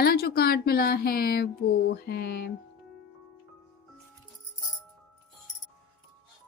पहला जो कार्ड मिला है वो है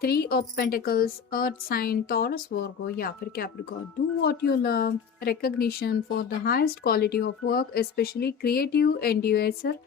three of pentacles, earth sign, Taurus, Virgo या फिर Capricorn. Do what you love, recognition for the highest quality of work, specially creative endeavour,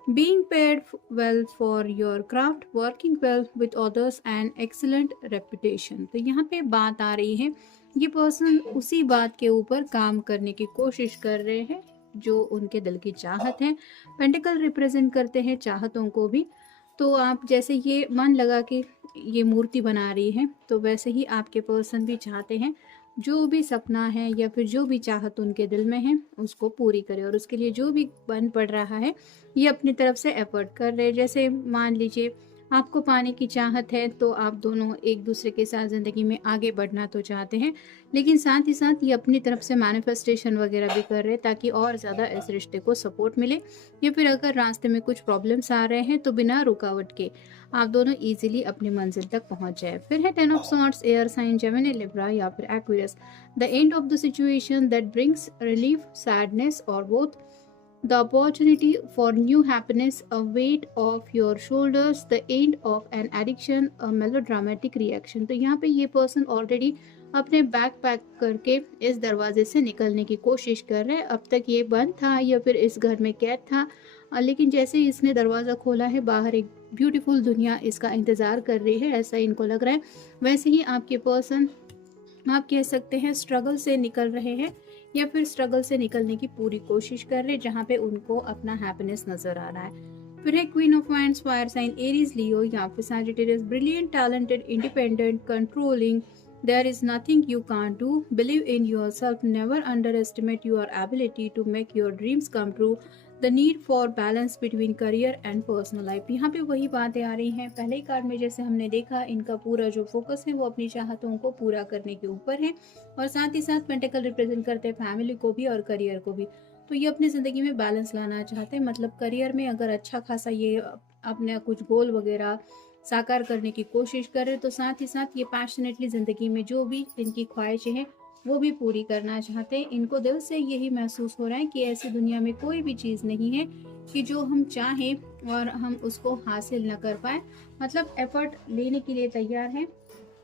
being paid well for your craft, working well with others and excellent reputation। तो यहाँ पे बात आ रही है, ये person उसी बात के ऊपर काम करने की कोशिश कर रहे हैं जो उनके दिल की चाहत है। पेंटिकल रिप्रेजेंट करते हैं चाहतों को भी। तो आप जैसे ये मन लगा के ये मूर्ति बना रही हैं, तो वैसे ही आपके पर्सन भी चाहते हैं जो भी सपना है या फिर जो भी चाहत उनके दिल में है उसको पूरी करें, और उसके लिए जो भी बन पड़ रहा है ये अपनी तरफ से एफर्ट कर रहे हैं। जैसे मान लीजिए आपको पाने की चाहत है, तो आप दोनों एक दूसरे के साथ ज़िंदगी में आगे बढ़ना तो चाहते हैं, लेकिन साथ ही साथ ये अपनी तरफ से मैनिफेस्टेशन वगैरह भी कर रहे हैं ताकि और ज़्यादा इस रिश्ते को सपोर्ट मिले। या फिर अगर रास्ते में कुछ प्रॉब्लम्स आ रहे हैं तो बिना रुकावट के आप दोनों इजीली अपनी मंजिल तक पहुंच जाए। फिर है ten of swords, air sign, Gemini, Libra या फिर Aquarius. The end of the situation that brings relief, sadness और both. The opportunity for new happiness, a weight off your shoulders, the end of an addiction, a melodramatic reaction। तो यहाँ पे ये person already अपने bag pack करके इस दरवाजे से निकलने की कोशिश कर रहे हैं। अब तक ये बंद था या फिर इस घर में कैद था, लेकिन जैसे ही इसने दरवाज़ा खोला है बाहर एक ब्यूटीफुल दुनिया इसका इंतज़ार कर रही है, ऐसा इनको लग रहा है। वैसे ही आपके पर्सन, आप कह सकते हैं, स्ट्रगल से निकल रहे हैं या फिर स्ट्रगल से निकलने की पूरी कोशिश कर रहे हैं जहाँ पे उनको अपना हैप्पीनेस नजर आ रहा है। फिर है queen of wands, fire sign, Aries, Leo या फिर Sagittarius. Brilliant, talented, independent, controlling, there is nothing you can't do, believe in yourself, never underestimate your ability to make your dreams come true, the need for balance between career and personal life। यहाँ पे वही बातें आ रही हैं पहले ही card में जैसे हमने देखा, इनका पूरा जो फोकस है वो अपनी चाहतों को पूरा करने के ऊपर है, और साथ ही साथ पेंटिकल रिप्रेजेंट करते हैं फैमिली को भी और करियर को भी। तो ये अपनी ज़िंदगी में बैलेंस लाना चाहते हैं, मतलब करियर में अगर अच्छा खासा ये अपने कुछ गोल वगैरह साकार करने की कोशिश करें, तो साथ ही साथ ये पैशनेटली ज़िंदगी में जो भी इनकी ख्वाहिशें हैं वो भी पूरी करना चाहते हैं। इनको दिल से यही महसूस हो रहा है कि ऐसी दुनिया में कोई भी चीज़ नहीं है कि जो हम चाहें और हम उसको हासिल न कर पाए, मतलब एफर्ट लेने के लिए तैयार हैं।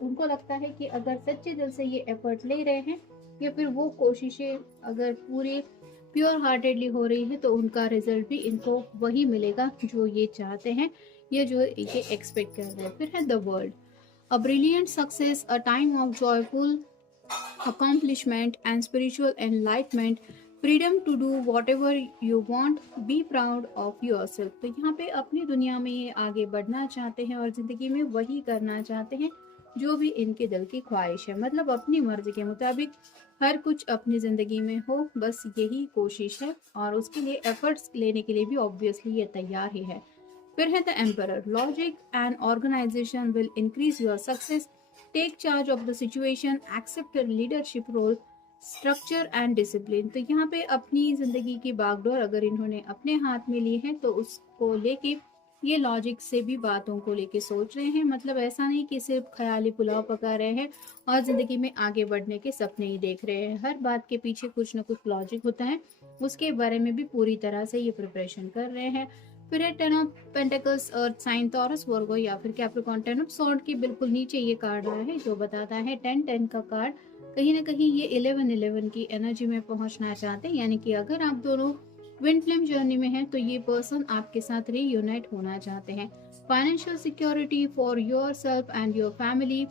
उनको लगता है कि अगर सच्चे दिल से ये एफर्ट ले रहे हैं या फिर वो कोशिशें अगर पूरी प्योर हार्टेडली हो रही है, तो उनका रिजल्ट भी इनको वही मिलेगा जो ये चाहते हैं, ये जो ये एक्सपेक्ट कर रहे हैं। फिर है the world, a brilliant success, a time of joyful accomplishment and spiritual enlightenment, freedom to do whatever you want, be proud of yourself। तो यहाँ पे अपनी दुनिया में ये आगे बढ़ना चाहते हैं और ज़िंदगी में वही करना चाहते हैं जो भी इनके दिल की ख्वाहिश है, मतलब अपनी मर्जी के मुताबिक हर कुछ अपनी ज़िंदगी में हो, बस यही कोशिश है, और उसके लिए एफर्ट्स लेने के लिए भी ऑब्वियसली ये तैयार ही है। फिर है the emperor, logic and organisation will increase your success, take charge of the situation, accept leadership role, structure and discipline. तो यहाँ पे अपनी ज़िंदगी की बागडोर अगर इन्होंने अपने हाथ में ली है तो उसको लेके ये लॉजिक से भी बातों को लेके सोच रहे हैं, मतलब ऐसा नहीं कि सिर्फ ख्याली पुलाव पका रहे हैं और ज़िंदगी में आगे बढ़ने के सपने ही देख रहे हैं। हर बात के पीछे कुछ ना कुछ लॉजिक होता है, उसके बारे में भी पूरी तरह से ये प्रिपरेशन कर रहे हैं। फिर है ten of pentacles, earth sign, Taurus, Virgo या फिर कैप्रिकॉर्न। टेन ऑफ सॉर्ड के बिल्कुल नीचे ये कार्ड आया है जो बताता है 10-10 का कार्ड, कहीं ना कहीं ये 11-11 की एनर्जी में पहुंचना चाहते हैं, यानी कि अगर आप दोनों ट्विन फ्लेम जर्नी में हैं तो ये पर्सन आपके साथ रीयूनाइट होना चाहते हैं। Financial security for your self and your family,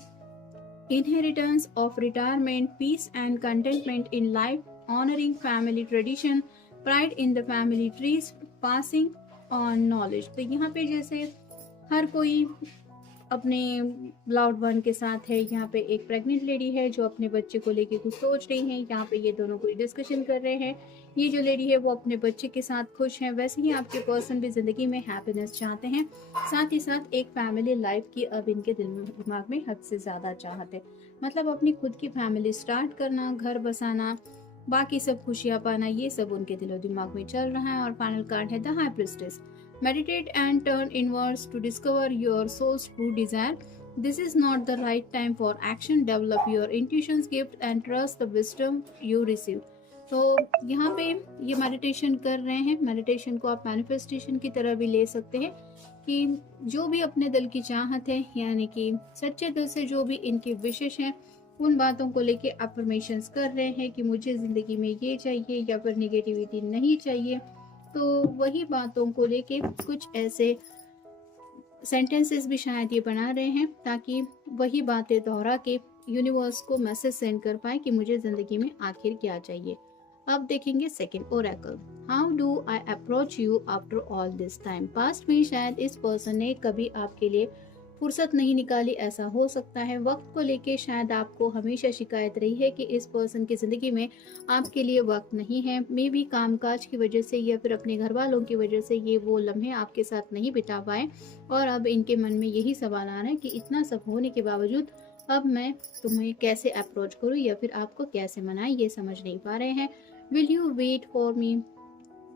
inheritance of retirement, peace and contentment in life, honoring family tradition, pride in the family trees, passing on knowledge। तो यहाँ पे जैसे हर कोई अपने लव्ड वन के साथ है, यहाँ पे एक प्रेग्नेंट लेडी है जो अपने बच्चे को लेके कुछ सोच रही है, यहाँ पे ये दोनों कोई डिस्कशन कर रहे हैं। ये जो लेडी है वो अपने बच्चे के साथ खुश है, वैसे ही आपके पर्सन भी जिंदगी में हैप्पीनेस चाहते हैं, साथ ही साथ एक फैमिली लाइफ की अब इनके दिमाग में हद से ज़्यादा चाहत है, मतलब अपनी खुद की फैमिली स्टार्ट करना, घर बसाना, बाकी सब खुशियाँ पाना, ये सब उनके दिलो दिमाग में चल रहा है। और फाइनल कार्ड है the high priestess, meditate and turn inwards to discover your soul's true desire. This is not the right time for action. Develop your intuition's gift and trust the wisdom you receive. तो यहाँ पे ये meditation कर रहे हैं। Meditation को आप manifestation की तरह भी ले सकते हैं कि जो भी अपने दिल की चाहत है, यानी कि सच्चे दिल से जो भी इनकी विशेष हैं, उन बातों को लेके अफर्मेशंस कर रहे हैं कि मुझे ज़िंदगी में ये चाहिए या फिर निगेटिविटी नहीं चाहिए। तो वही बातों को लेके कुछ ऐसे सेंटेंसेस भी शायद ये बना रहे हैं ताकि वही बातें दोहरा के यूनिवर्स को मैसेज सेंड कर पाए कि मुझे ज़िंदगी में आखिर क्या चाहिए। अब देखेंगे second Oracle. How do I approach you after all this time. Past में शायद इस पर्सन ने कभी आपके लिए फुर्सत नहीं निकाली, ऐसा हो सकता है। वक्त को लेके शायद आपको हमेशा शिकायत रही है कि इस पर्सन की ज़िंदगी में आपके लिए वक्त नहीं है। मे भी कामकाज की वजह से या फिर अपने घर वालों की वजह से ये वो लम्हे आपके साथ नहीं बिता पाए, और अब इनके मन में यही सवाल आ रहा है कि इतना सब होने के बावजूद अब मैं तुम्हें कैसे अप्रोच करूँ या फिर आपको कैसे मनाएं, ये समझ नहीं पा रहे हैं। Will you wait for me.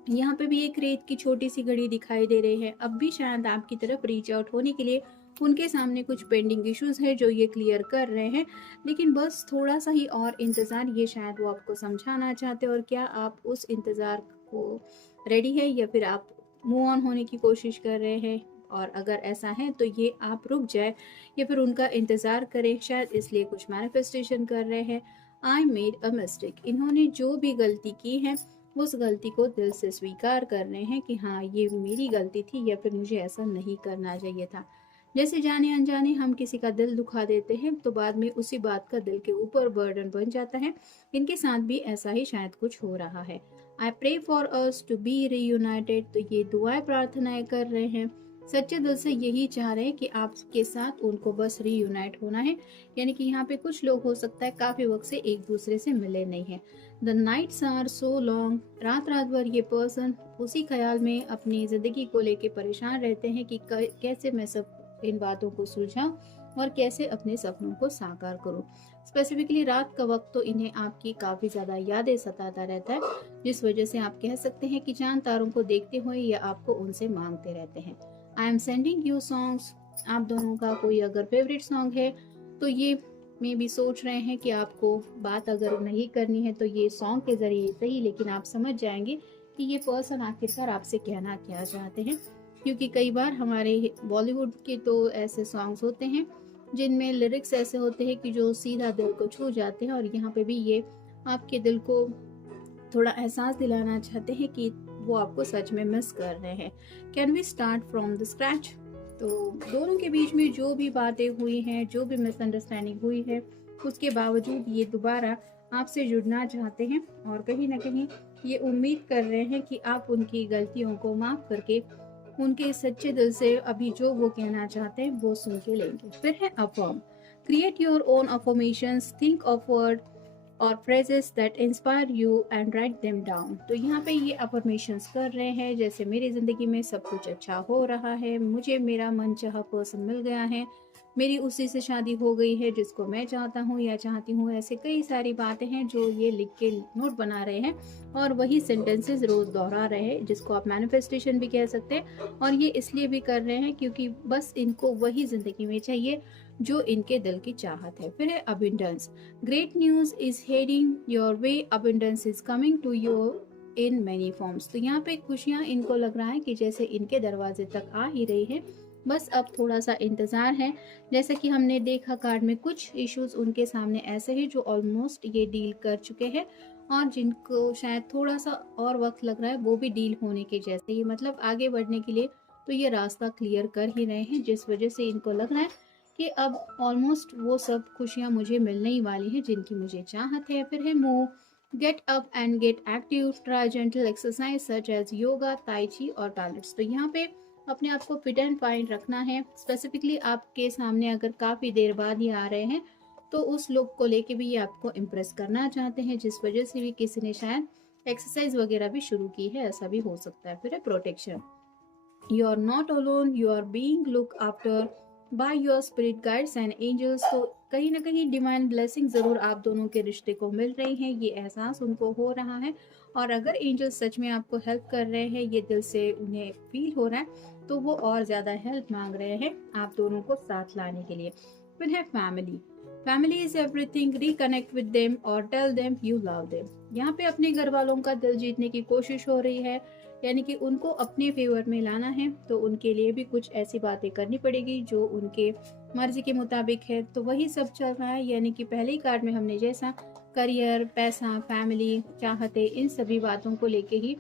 यहाँ पे भी एक रेत की छोटी सी घड़ी दिखाई दे रही है। अब भी शायद आपकी तरफ रीच आउट होने के लिए उनके सामने कुछ पेंडिंग इश्यूज है जो ये क्लियर कर रहे हैं, लेकिन बस थोड़ा सा ही और इंतज़ार, ये शायद वो आपको समझाना चाहते हैं। और क्या आप उस इंतज़ार को रेडी है या फिर आप मूव ऑन होने की कोशिश कर रहे हैं? और अगर ऐसा है तो ये आप रुक जाए या फिर उनका इंतज़ार करें, शायद इसलिए कुछ मैनिफेस्टेशन कर रहे हैं। I made a mistake. इन्होंने जो भी गलती की है उस गलती को दिल से स्वीकार कर रहे हैं कि हाँ, ये मेरी गलती थी या फिर मुझे ऐसा नहीं करना चाहिए था। जैसे जाने अनजाने हम किसी का दिल दुखा देते हैं तो बाद में उसी बात का दिल के ऊपर बर्डन बन जाता है। इनके साथ भी ऐसा ही शायद कुछ हो रहा है। I pray for us to be reunited. तो ये दुआएं प्रार्थनाएं कर रहे हैं, सच्चे दिल से यही चाह रहे हैं कि आपके साथ उनको बस रीयूनाइट होना है। यानी कि यहाँ पे कुछ लोग हो सकता है काफी वक्त से एक दूसरे से मिले नहीं है। The nights are so long. रात रात भर ये पर्सन उसी ख्याल में अपनी जिंदगी को लेके परेशान रहते हैं कि कैसे मैं सब इन बातों को सुलझाऊं और कैसे अपने सपनों को साकार करूं। स्पेसिफिकली रात का वक्त तो इन्हें आपकी काफी ज्यादा यादें सताता रहता है, जिस वजह से आप कह सकते हैं कि चांद तारों को देखते हुए या आपको उनसे मांगते रहते हैं। I am sending you songs. आप दोनों का कोई अगर फेवरेट सॉन्ग है तो ये में भी सोच रहे हैं कि आपको बात अगर नहीं करनी है तो ये सॉन्ग के जरिए सही, लेकिन आप समझ जाएंगे कि ये पर्सन आखिरकार आपसे कहना क्या चाहते हैं। क्योंकि कई बार हमारे बॉलीवुड के तो ऐसे सॉन्ग्स होते हैं जिनमें लिरिक्स ऐसे होते हैं कि जो सीधा दिल को छू जाते हैं, और यहाँ पे भी ये आपके दिल को थोड़ा एहसास दिलाना चाहते हैं कि वो आपको सच में मिस कर रहे हैं। Can we start from the scratch. तो दोनों के बीच में जो भी बातें हुई हैं, जो भी मिसअंडरस्टैंडिंग हुई है, उसके बावजूद ये दोबारा आपसे जुड़ना चाहते हैं और कहीं ना कहीं ये उम्मीद कर रहे हैं कि आप उनकी गलतियों को माफ करके उनके सच्चे दिल से अभी जो वो कहना चाहते हैं वो सुन के लेंगे। फिर है affirm. Create your own affirmations, think of word और phrases that inspire you and write them down. तो यहाँ पे ये अफर्मेशंस कर रहे हैं जैसे मेरी ज़िंदगी में सब कुछ अच्छा हो रहा है, मुझे मेरा मनचाहा पर्सन मिल गया है, मेरी उसी से शादी हो गई है जिसको मैं चाहता हूँ या चाहती हूँ। ऐसे कई सारी बातें हैं जो ये लिख के नोट बना रहे हैं और वही सेंटेंसेस रोज दोहरा रहे हैं, जिसको आप मैनिफेस्टेशन भी कह सकते हैं। और ये इसलिए भी कर रहे हैं क्योंकि बस इनको वही ज़िंदगी में चाहिए जो इनके दिल की चाहत है। फिर है abundance. Great news is heading your way, abundance is coming to your in many forms. तो यहाँ पे खुशियाँ इनको लग रहा है कि जैसे इनके दरवाजे तक आ ही रही है, बस अब थोड़ा सा इंतज़ार है। जैसे कि हमने देखा कार्ड में कुछ इश्यूज उनके सामने ऐसे हैं जो ऑलमोस्ट ये डील कर चुके हैं, और जिनको शायद थोड़ा सा और वक्त लग रहा है वो भी डील होने के जैसे ही, मतलब आगे बढ़ने के लिए तो ये रास्ता क्लियर कर ही रहे हैं, जिस वजह से इनको लग रहा है कि अब ऑलमोस्ट वो सब खुशियाँ मुझे मिलने ही वाली हैं जिनकी मुझे चाहत है। फिर है move, get up and get active, try gentle exercise such as yoga, tai chi और बैलेंस। तो यहाँ पे अपने आप को फिट एंड फाइन रखना है। स्पेसिफिकली आपके सामने अगर काफ़ी देर बाद ही आ रहे हैं तो उस लुक को लेके भी ये आपको इम्प्रेस करना चाहते हैं, जिस वजह से भी किसी ने शायद एक्सरसाइज वगैरह भी शुरू की है, ऐसा भी हो सकता है। फिर है protection. You are not alone, you are being look after by your spirit guides and angels. तो कहीं ना कहीं डिवाइन ब्लेसिंग ज़रूर आप दोनों के रिश्ते को मिल रही है, ये एहसास उनको हो रहा है। और अगर एंजल सच में आपको हेल्प कर रहे हैं, ये दिल से उन्हें फील हो रहा है, तो वो और ज़्यादा हेल्प मांग रहे हैं आप दोनों को साथ लाने के लिए। फिर है family. Family is everything, reconnect with them और tell them you love them. यहाँ पे अपने घर वालों का दिल जीतने की कोशिश हो रही है, यानी कि उनको अपने फेवर में लाना है, तो उनके लिए भी कुछ ऐसी बातें करनी पड़ेगी जो उनके मर्जी के मुताबिक है। तो वही सब चल रहा है, यानी कि पहले ही कार्ड में हमने जैसा करियर, पैसा, फैमिली, चाहते, इन सभी बातों को लेके ही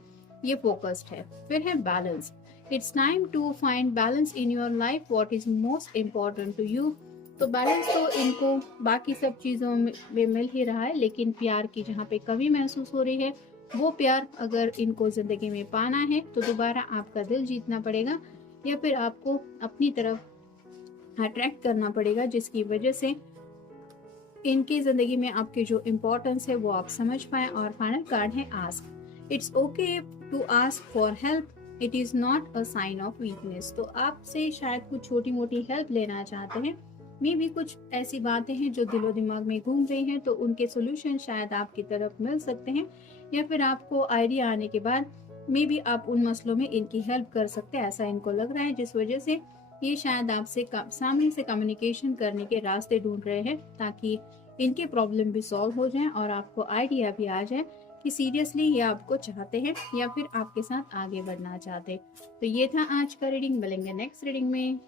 ये फोकस्ड है। फिर है balance. It's time to find balance in your life, what is most important to you. तो बैलेंस तो इनको बाकी सब चीज़ों में मिल ही रहा है, लेकिन प्यार की जहाँ पे कमी महसूस हो रही है, वो प्यार अगर इनको ज़िंदगी में पाना है तो दोबारा आपका दिल जीतना पड़ेगा, या फिर आपको अपनी तरफ अट्रैक्ट करना पड़ेगा, जिसकी वजह से इनकी ज़िंदगी में आपके जो इम्पोर्टेंस है वो आप समझ पाए। और फाइनल कार्ड है ask. It's okay to ask for help, it is not a sign of weakness. तो आपसे शायद कुछ छोटी मोटी हेल्प लेना चाहते हैं, मे भी कुछ ऐसी बातें हैं जो दिलो दिमाग में घूम रही हैं, तो उनके सोल्यूशन शायद आपकी तरफ मिल सकते हैं, या फिर आपको आइडिया आने के बाद मे बी आप उन मसलों में इनकी हेल्प कर सकते हैं, ऐसा इनको लग रहा है, जिस वजह से ये शायद आपसे सामने से कम्युनिकेशन करने के रास्ते ढूंढ रहे हैं, ताकि इनके प्रॉब्लम भी सॉल्व हो जाएं और आपको आइडिया भी आ जाए कि सीरियसली ये आपको चाहते हैं या फिर आपके साथ आगे बढ़ना चाहते हैं। तो ये था आज का रीडिंग, मिलेंगे नेक्स्ट रीडिंग में।